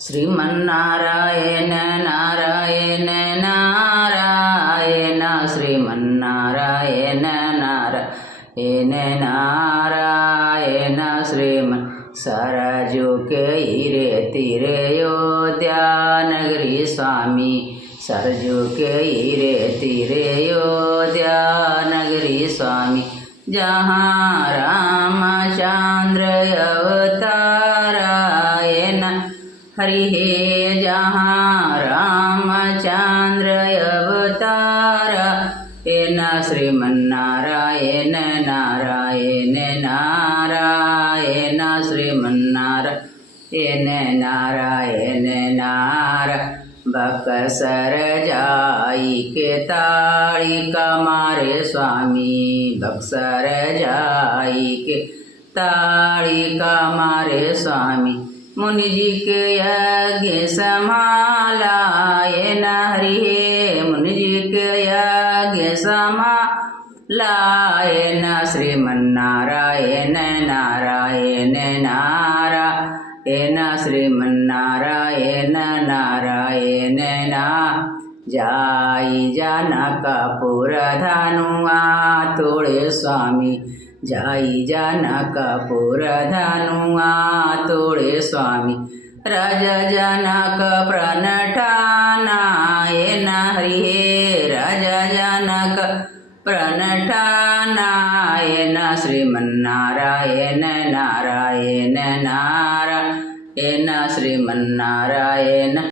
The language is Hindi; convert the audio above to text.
श्रीमन्नारायण नारायण नारायण श्रीमन्नारायण नारायण नारायण श्रीमन् सरजू के हीरे तीरे अयोध्या नगरी स्वामी सरजू के हीरे तीरे अयोध्या नगरी स्वामी जहाँ रामचंद्र अवतारायण हरि हे जहाँ रामचंद्र अवतार एन श्रीमन्नारायण नारायण नारायण श्रीमन्नारायण नारायण बक्सर जाई के ताड़ी का मारे स्वामी बक्सर जाई के ताड़ी का मारे स्वामी मुनि जी के यज्ञ समालायन हरि हे मुनि जी के यज्ञ समालायन श्रीमन्नारायण नारायण नारायण श्रीमन्नारायण नारायण जाई जनकपुर धनुआ तोड़े स्वामी जाई जनकपुर धनुआ तोड़े स्वामी राज जनक प्रणठानायन हरि हे राज जनक प्रणठानायन श्रीमन्नारायण नारायण नारायण श्रीमन्नारायण